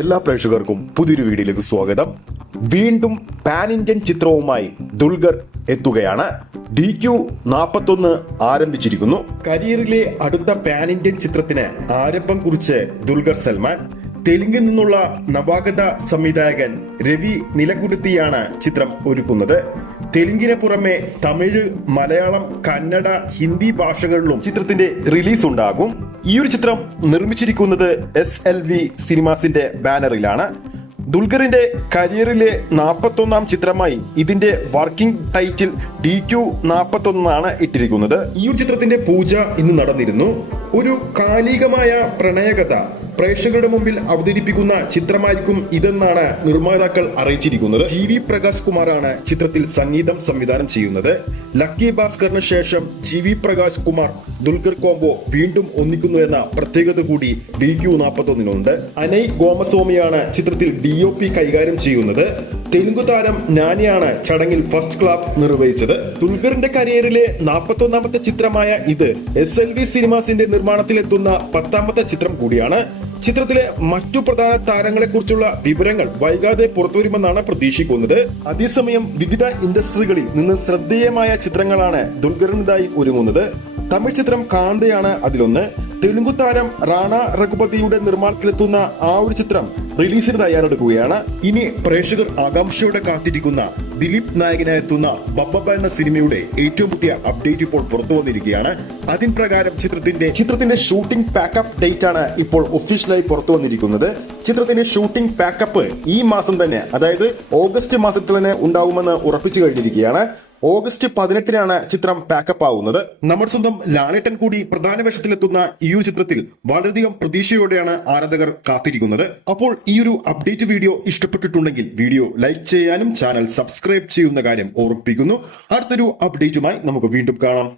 എല്ലാ പ്രേക്ഷകർക്കും പുതിയൊരു വീഡിയോയിലേക്ക് സ്വാഗതം. വീണ്ടും പാൻ ഇന്ത്യൻ ചിത്രവുമായി ദുൽഖർ എത്തുകയാണ്. DQ41 ആരംഭിച്ചിരിക്കുന്നു. കരിയറിലെ അടുത്ത പാൻ ഇന്ത്യൻ ചിത്രത്തിന് ആരംഭം കുറിച്ച് ദുൽഖർ സൽമാൻ. തെലുങ്കിൽ നിന്നുള്ള നവാഗത സംവിധായകൻ രവി നിലകുടുത്തിയാണ് ചിത്രം ഒരുക്കുന്നത്. തെലുങ്കിന് പുറമെ തമിഴ്, മലയാളം, കന്നഡ, ഹിന്ദി ഭാഷകളിലും ചിത്രത്തിന്റെ റിലീസ് ഉണ്ടാകും. ഈ ഒരു ചിത്രം നിർമ്മിച്ചിരിക്കുന്നത് SLV സിനിമാസിന്റെ ബാനറിലാണ്. ദുൽഖറിന്റെ കരിയറിലെ 41ാം ചിത്രമായി ഇതിന്റെ വർക്കിംഗ് ടൈറ്റിൽ DQ41 ഇട്ടിരിക്കുന്നത്. ഈ ഒരു ചിത്രത്തിന്റെ പൂജ ഇന്ന് നടന്നിരുന്നു. ഒരു കാലികമായ പ്രണയകഥ പ്രേക്ഷകരുടെ മുമ്പിൽ അവതരിപ്പിക്കുന്ന ചിത്രമായിരിക്കും ഇതെന്നാണ് നിർമ്മാതാക്കൾ അറിയിച്ചിരിക്കുന്നത്. GV പ്രകാശ് കുമാറാണ് ചിത്രത്തിൽ സംഗീതം സംവിധാനം ചെയ്യുന്നത്. ലക്കി ഭാസ്കറിന് ശേഷം GV പ്രകാശ് കുമാർ ദുൽഖർ കോംബോ വീണ്ടും ഒന്നിക്കുന്നു എന്ന പ്രത്യേകത കൂടി DQ41 അനൈ ഗോമസ്വാമിയാണ് ചിത്രത്തിൽ DOP കൈകാര്യം ചെയ്യുന്നത്. തെലുങ്ക് താരം നാനിയാണ് ചടങ്ങിൽ ഫസ്റ്റ് ക്ലാപ്പ് നിർവഹിച്ചത്. ദുൽഖറിന്റെ കരിയറിലെ 41ാമത്തെ ചിത്രമായ ഇത് SLV സിനിമാസിന്റെ നിർമ്മാണത്തിലെത്തുന്ന 10ാമത്തെ ചിത്രം കൂടിയാണ്. ചിത്രത്തിലെ മറ്റു പ്രധാന താരങ്ങളെ കുറിച്ചുള്ള വിവരങ്ങൾ വൈകാതെ പുറത്തുവരുമെന്നാണ് പ്രതീക്ഷിക്കുന്നത്. അതേസമയം വിവിധ ഇൻഡസ്ട്രികളിൽ നിന്ന് ശ്രദ്ധേയമായ ചിത്രങ്ങളാണ് ദുൽഖറിനായി ഒരുങ്ങുന്നത്. തമിഴ് ചിത്രം കാന്തയാണ് അതിലൊന്ന്. തെലുങ്ക് താരം റാണ രഘുപതിയുടെ നിർമ്മാണത്തിലെത്തുന്ന ആ ഒരു ചിത്രം റിലീസിന് തയ്യാറെടുക്കുകയാണ്. ഇനി പ്രേക്ഷകർ ആകാംക്ഷയോടെ കാത്തിരിക്കുന്ന ദിലീപ് നായകനായെത്തുന്ന ബബ്ബ എന്ന സിനിമയുടെ ഏറ്റവും പുതിയ അപ്ഡേറ്റ് ഇപ്പോൾ പുറത്തു വന്നിരിക്കുകയാണ്. അതിൻ പ്രകാരം ചിത്രത്തിന്റെ ഷൂട്ടിംഗ് പാക്കപ്പ് ഡേറ്റ് ആണ് ഇപ്പോൾ ഒഫീഷ്യലായി പുറത്തു വന്നിരിക്കുന്നത്. ചിത്രത്തിന്റെ ഷൂട്ടിംഗ് പാക്കപ്പ് ഈ മാസം തന്നെ, അതായത് ഓഗസ്റ്റ് മാസത്തിൽ തന്നെ ഉണ്ടാകുമെന്ന് ഉറപ്പിച്ചു കഴിഞ്ഞിരിക്കുകയാണ്. ഓഗസ്റ്റ് 18-നാണ് ചിത്രം പാക്കപ്പ് ആവുന്നത്. നമ്മുടെ സ്വന്തം ലാലേട്ടൻ കൂടി പ്രധാന വേഷത്തിലെത്തുന്ന ഈ ഒരു ചിത്രത്തിൽ വളരെയധികം പ്രതീക്ഷയോടെയാണ് ആരാധകർ കാത്തിരിക്കുന്നത്. അപ്പോൾ ഈ ഒരു അപ്ഡേറ്റ് വീഡിയോ ഇഷ്ടപ്പെട്ടിട്ടുണ്ടെങ്കിൽ വീഡിയോ ലൈക്ക് ചെയ്യാനും ചാനൽ സബ്സ്ക്രൈബ് ചെയ്യുന്ന കാര്യം ഓർമ്മിപ്പിക്കുന്നു. അടുത്തൊരു അപ്ഡേറ്റുമായി നമുക്ക് വീണ്ടും കാണാം.